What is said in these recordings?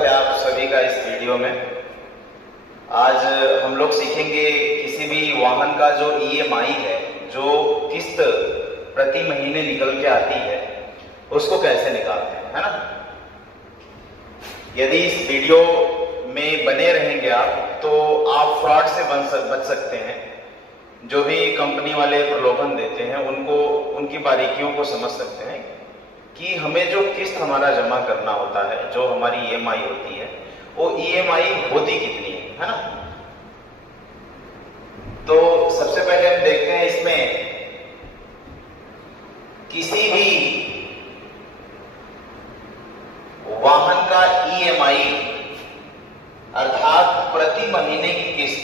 है आप सभी का इस वीडियो में। आज हम लोग सीखेंगे किसी भी वाहन का जो ईएमआई है, जो किस्त प्रति महीने निकल के आती है, उसको कैसे निकालते हैं, है ना। यदि इस वीडियो में बने रहेंगे आप तो आप फ्रॉड से बच सकते हैं। जो भी कंपनी वाले प्रलोभन देते हैं उनकी बारीकियों को समझ सकते हैं कि हमें जो किस्त हमारा जमा करना होता है, जो हमारी ईएमआई होती है, वो ईएमआई होती कितनी है ना। तो सबसे पहले हम देखते हैं इसमें किसी भी वाहन का ईएमआई अर्थात प्रति महीने की किस्त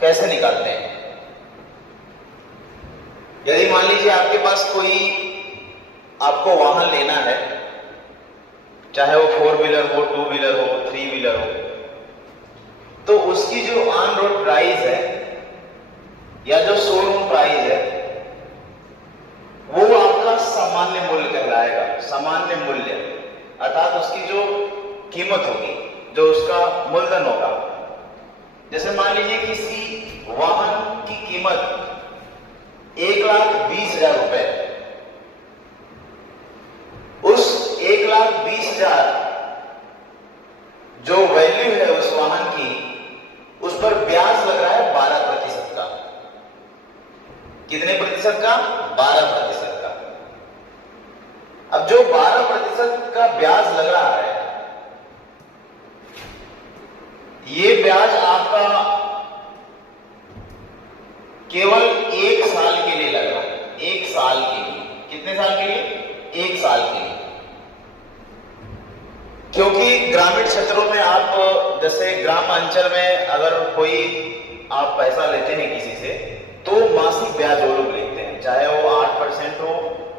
कैसे निकालते हैं। यदि मान लीजिए आपके पास कोई आपको वाहन लेना है, चाहे वो 4 व्हीलर हो, 2 व्हीलर हो, 3 व्हीलर हो, तो उसकी जो ऑन रोड प्राइस है या जो शोरूम प्राइस है वो आपका सामान्य मूल्य कहलाएगा। सामान्य मूल्य अर्थात उसकी जो कीमत होगी, जो उसका मूलधन होगा। जैसे मान लीजिए किसी वाहन की कीमत 1,20,000 रुपए, उस 1,20,000 जो वैल्यू है उस वाहन की, उस पर ब्याज लग रहा है 12% का। कितने प्रतिशत का? 12% का। अब जो 12% का ब्याज लग रहा है, ये ब्याज आपका केवल 1 साल के लिए लग रहा है। 1 साल के लिए। कितने साल के लिए? 1 साल के लिए। क्योंकि ग्रामीण क्षेत्रों में आप, जैसे ग्राम अंचल में अगर कोई आप पैसा लेते हैं किसी से, तो मासिक ब्याज वो लोग लेते हैं, चाहे वो 8% हो,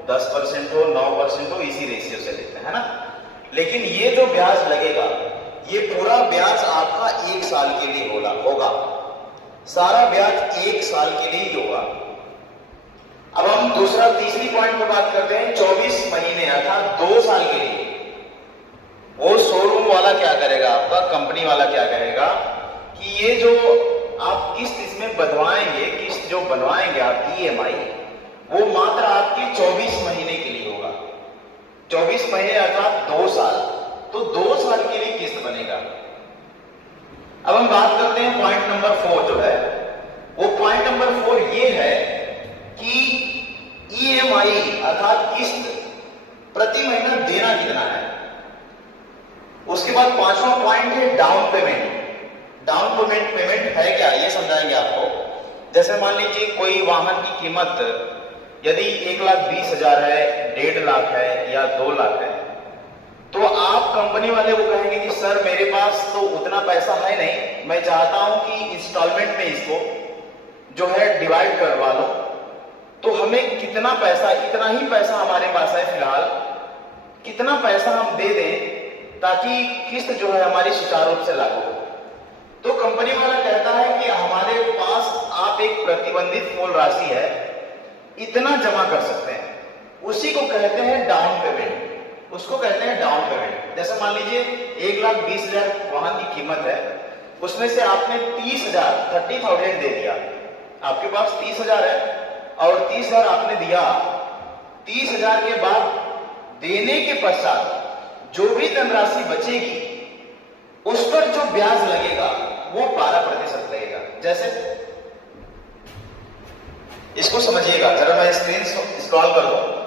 10% हो, 9% हो, इसी रेशियो से लेते हैं ना। लेकिन ये जो ब्याज लगेगा, ये पूरा ब्याज आपका 1 साल के लिए होगा। सारा ब्याज 1 साल के लिए ही होगा। अब हम तीसरी पॉइंट पर बात करते हैं। 24 महीने अर्थात 2 साल के लिए वो शोरूम वाला क्या करेगा, आपका कंपनी वाला क्या करेगा कि ये जो आप किस्त इसमें बंधवाएंगे, किस्त जो बनवाएंगे आप ईएमआई, वो मात्र आपकी 24 महीने के लिए होगा। 24 महीने अर्थात 2 साल। तो 2 साल के लिए किस्त बनेगा। अब हम बात करते हैं पॉइंट नंबर 4 जो है, वो पॉइंट नंबर 4 ये है कि ईएमआई अर्थात किस्त प्रति महीना देना कितना है। उसके बाद 5वां पॉइंट है डाउन पेमेंट। डाउन पेमेंट है क्या, ये समझाएंगे आपको। जैसे मान लीजिए कोई वाहन की कीमत यदि 1,20,000 है, 1.5 लाख है या 2 लाख है, तो आप कंपनी वाले को कहेंगे कि सर मेरे पास तो उतना पैसा है नहीं, मैं चाहता हूं कि इंस्टॉलमेंट में इसको जो है डिवाइड करवा लो। तो हमें कितना पैसा, इतना ही पैसा हमारे पास है फिलहाल, कितना पैसा हम दे दें ताकि किस्त जो है हमारी सुचारू रूप से लागू हो। तो कंपनी वाला कहता है कि हमारे पास आप एक प्रतिबंधित मूल राशि है, इतना जमा कर सकते हैं। उसी को कहते हैं डाउन पेमेंट। उसको कहते हैं डाउन पेमेंट। जैसे मान लीजिए 1,20,000 वाहन की कीमत है, उसमें से आपने 30,000 दे दिया। आपके पास 30,000 है और 30,000 आपने दिया। 30,000 के बाद देने के पश्चात जो भी धनराशि बचेगी, उस पर जो ब्याज लगेगा वो 12% लगेगा। जैसे इसको समझिएगा जरा, मैं स्क्रीन स्क्रॉल कर दूं।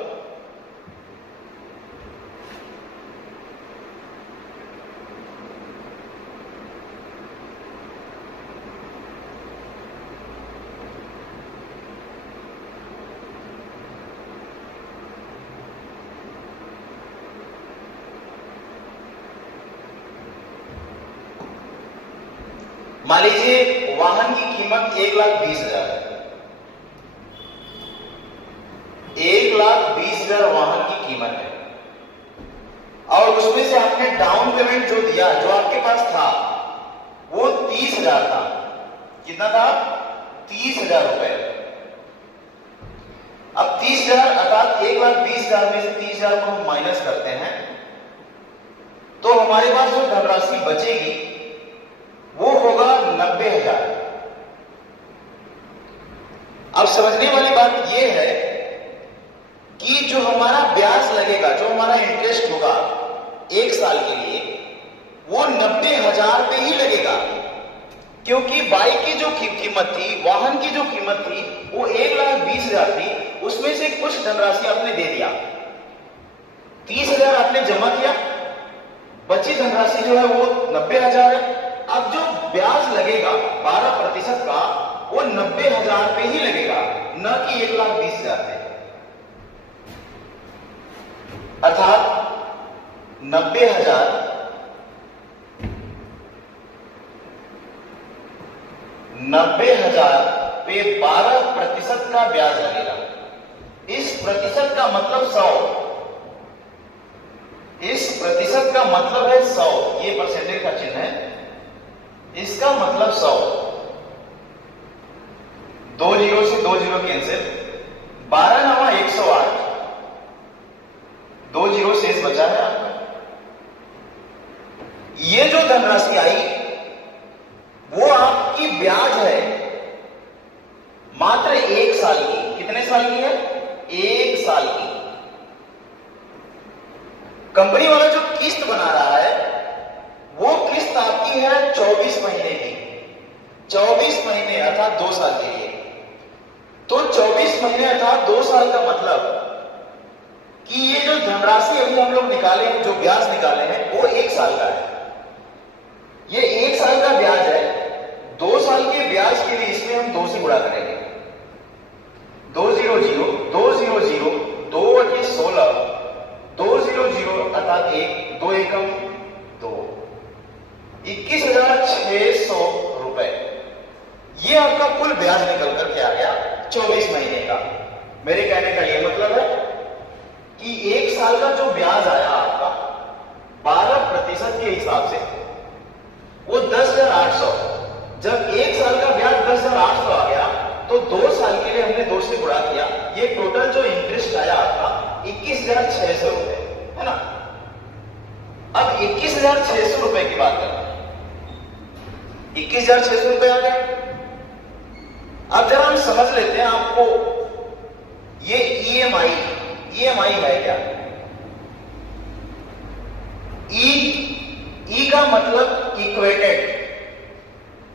मान लीजिए वाहन की कीमत 1,20,000 है। 1,20,000 वाहन की कीमत है और उसमें से आपने डाउन पेमेंट जो दिया, जो आपके पास था, वो 30,000 था। कितना था? 30,000 रुपए। अब 30,000 अर्थात 1,20,000 में से 30,000 को हम माइनस करते हैं तो हमारे पास जो धनराशि बचेगी वो होगा 90,000। अब समझने वाली बात यह है कि जो हमारा ब्याज लगेगा, जो हमारा इंटरेस्ट होगा 1 साल के लिए, वो 90,000 पे ही लगेगा, क्योंकि बाइक की जो कीमत थी, वाहन की जो कीमत थी, वो 1,20,000 थी। उसमें से कुछ धनराशि आपने दे दिया, 30,000 आपने जमा किया, बची धनराशि जो है वो 90,000 है। अब जो ब्याज लगेगा 12% का, वो 90,000 पे ही लगेगा, न कि 1,20,000 पे। अर्थात 90,000 पे 12% का ब्याज लगेगा। इस प्रतिशत का मतलब 100, इस प्रतिशत का मतलब है 100, ये परसेंटेज का चिन्ह है, इसका मतलब 100। 2 जीरो से 2 जीरो कैंसिल, 12 नवा 108, 2 जीरो शेष बचा है आपका। ये जो धनराशि आई वो आपकी ब्याज है मात्र 1 साल की। कितने साल की है? 1 साल की। कंपनी वाला जो किस्त बना रहा है वो किस्त आपकी है 24 महीने की, 24 महीने अर्थात 2 साल के लिए। तो 24 महीने अर्थात 2 साल का मतलब कि ये जो धनराशि अभी हम लोग निकाले हैं, जो ब्याज निकाले हैं, वो 1 साल का है। ये 1 साल का ब्याज है। 2 साल के ब्याज के लिए इसमें हम 2 से गुणा करेंगे। 2 0 0, 2 0 0, 2/16, 2 0 0 अर्थात 1, 2 एकम 2, 21,600 रुपए। ये आपका कुल ब्याज निकल कर के आ गया 24 महीने का। मेरे कहने का यह मतलब है कि 1 साल का जो ब्याज आया आपका 12% के हिसाब से, वो 10,800। जब 1 साल का ब्याज 10,800 आ गया तो 2 साल के लिए हमने 2 से गुणा किया। ये टोटल जो इंटरेस्ट आया आपका 21,600 रुपए है ना। अब 21,600 रुपए की बात करते हैं। 21,600 रुपए आ गए। अब जरा हम समझ लेते हैं आपको ये ईएमआई है क्या? ई का मतलब इक्वेटेड,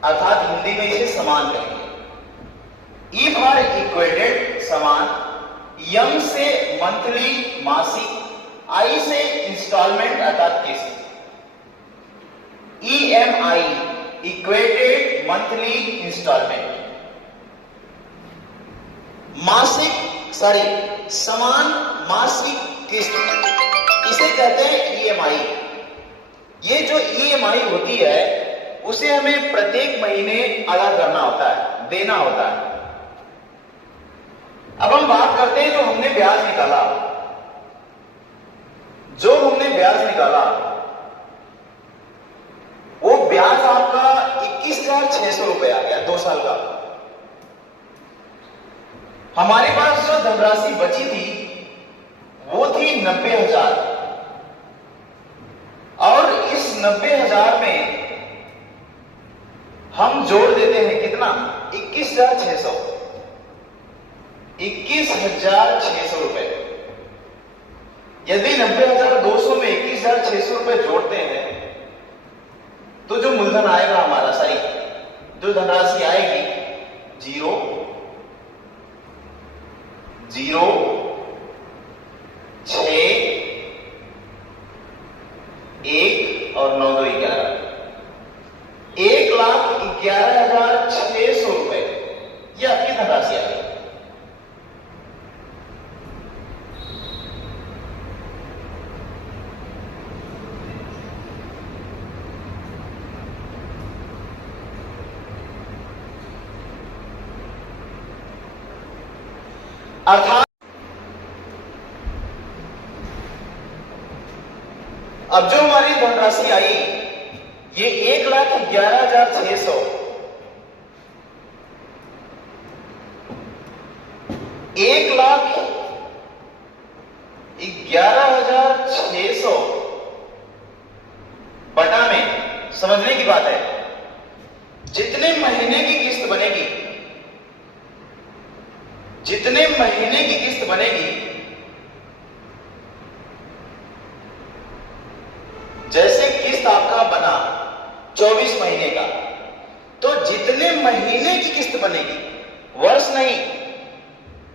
अर्थात हिंदी में इसे समान कहेंगे। ई फॉर इक्वेटेड समान, यम से मंथली मासिक, आई से इंस्टॉलमेंट अर्थात किस्त। ईएमआई इक्वेटेड मंथली इंस्टॉलमेंट, समान मासिक किस्त, इसे कहते हैं ईएमआई। ये जो ईएमआई होती है उसे हमें प्रत्येक महीने अदा करना होता है, देना होता है। अब हम बात करते हैं जो हमने ब्याज निकाला, वो ब्याज आपका 21,600 रुपए आ गया 2 साल का। हमारे पास जो धनराशि बची थी वो थी 90,000, और इस 90,000 में हम जोड़ देते हैं कितना? 21,600, 21,600 रुपए। यदि 90,200 में 21,600 रुपए जोड़ते हैं तो जो मूलधन आएगा हमारा, जो धनराशि आएगी 0 0 6 1 और 9 2 11, 1,11,600 रुपए ये आपकी धनराशि आ गई। अर्थात अब जो हमारी धनराशि आई ये 1,11,600, 1,11,600 बटा में, समझने की बात है, जितने महीने की किस्त बनेगी, जितने महीने की किस्त बनेगी, जैसे किस्त आपका बना 24 महीने का, तो जितने महीने की किस्त बनेगी, वर्ष नहीं,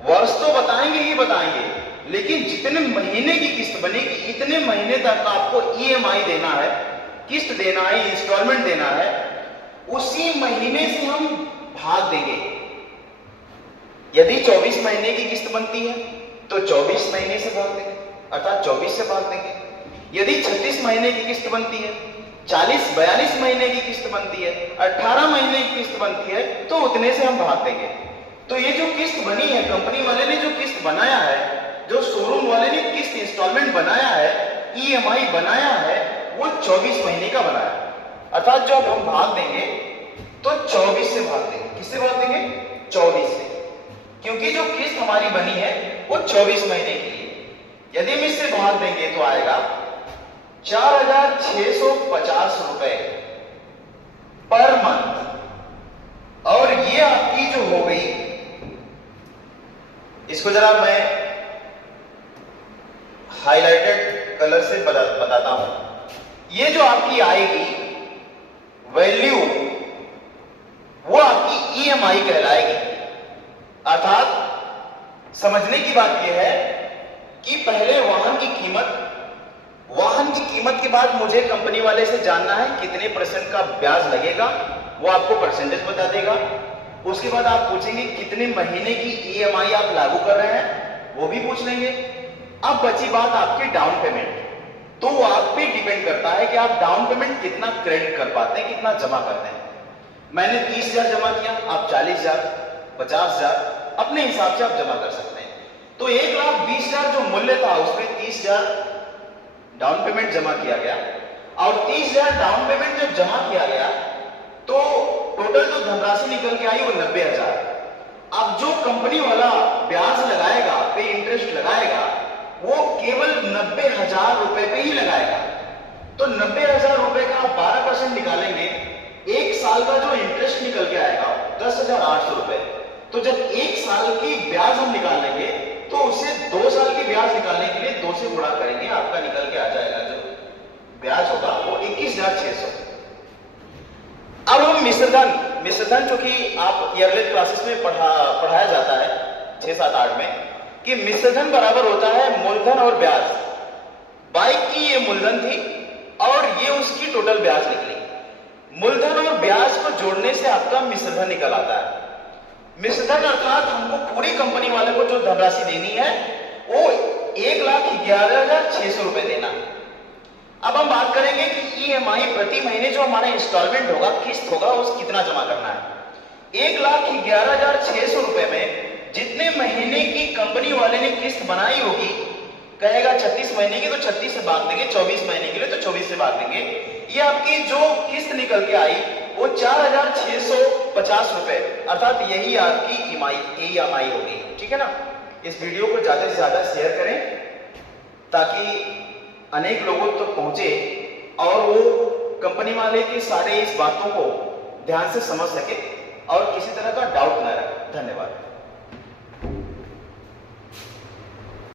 वर्ष तो बताएंगे ही बताएंगे, लेकिन जितने महीने की किस्त बनेगी इतने महीने तक आपको ईएमआई देना है, किस्त देना है, इंस्टॉलमेंट देना है, उसी महीने से हम भाग देंगे। यदि 24 महीने की किस्त बनती है तो 24 महीने से भाग देंगे, अर्थात 24 से भाग देंगे। यदि 36 महीने की किस्त बनती है, 40-42 महीने की किस्त बनती है, 18 महीने की किस्त बनती है, तो उतने से हम भाग देंगे। तो ये जो किस्त बनी है, कंपनी वाले ने जो किस्त बनाया है, जो शोरूम वाले ने किस्त इंस्टॉलमेंट बनाया है, ईएमआई बनाया है, वो 24 महीने का बनाया है। अर्थात जब हम भाग देंगे तो 24 से भाग देंगे। किससे भाग देंगे? 24 से, क्योंकि जो किस्त हमारी बनी है वो 24 महीने की है। यदि हम इससे भाग देंगे तो आएगा 4,650 रुपए पर मंथ। और ये आपकी जो हो गई, इसको जरा मैं हाइलाइटेड कलर से बताता हूं। ये जो आपकी आएगी वैल्यू, वो आपकी ईएमआई कहलाएगी। अर्थात समझने की बात यह है कि पहले वाहन की कीमत के बाद मुझे कंपनी वाले से जानना है कितने % का ब्याज लगेगा, वो आपको परसेंटेज बता देगा। उसके बाद आप पूछेंगे कितने महीने की ईएमआई आप लागू कर रहे हैं, वो भी पूछ लेंगे। अब बची बात आपकी डाउन पेमेंट, तो वो आप पे डिपेंड करता है कि आप डाउन पेमेंट कितना क्रेडिट कर पाते हैं, कितना जमा करते हैं। मैंने 30,000 जमा किया, आप 40,000, 50,000 अपने हिसाब से आप जमा कर सकते हैं। तो 1,20,000 जो मूल्य था उसमें 30,000 डाउन पेमेंट जमा किया गया, और 30,000 डाउन पेमेंट जब जमा किया गया तो टोटल जो धनराशि निकल के आई वो 90,000। अब जो कंपनी वाला ब्याज लगाएगा, पे इंटरेस्ट लगाएगा, वो केवल 90,000 रुपए पे ही लगाएगा। तो 90,000 रुपए का आप 12% निकालेंगे, एक साल का जो इंटरेस्ट निकल के आएगा 10,800 रुपए। तो जब एक साल की ब्याज हम निकाल लेंगे तो उसे 2 साल की ब्याज निकालने के लिए 2 से गुणा करेंगे, आपका निकल के आ जाएगा जो ब्याज होगा वो 21,600। अब हम मिश्रधन चूंकि आप ईयरली क्लासेस में पढ़ाया जाता है 6, 7, 8 में, कि मिश्रधन बराबर होता है मूलधन और ब्याज। बाइक की ये मूलधन थी और ये उसकी टोटल ब्याज निकली। मूलधन और ब्याज को जोड़ने से आपका मिश्रधन निकल आता है। मिश्रधन अर्थात हमको पूरी कंपनी वाले को जो धनराशि देनी है वो 1,11,600 रुपए देना। अब हम बात करेंगे कि ईएमआई प्रति महीने जो हमारा इंस्टॉलमेंट होगा, किस्त होगा, उस कितना जमा करना है। 1,11,600 रुपए में जितने महीने की कंपनी वाले ने किस्त बनाई होगी, कहेगा 36 महीने की तो 36 से भाग देंगे, 24 महीने के लिए तो 24 से भाग देंगे। ये आपकी जो किस्त निकल के आई वो 4,650 रुपए, अर्थात यही आपकी ईएमआई होगी। ठीक है ना? इस वीडियो को ज्यादा से ज्यादा शेयर करें ताकि अनेक लोगों तक तो पहुंचे और वो कंपनी वाले की सारे इस बातों को ध्यान से समझ सके और किसी तरह का डाउट न रहे। धन्यवाद।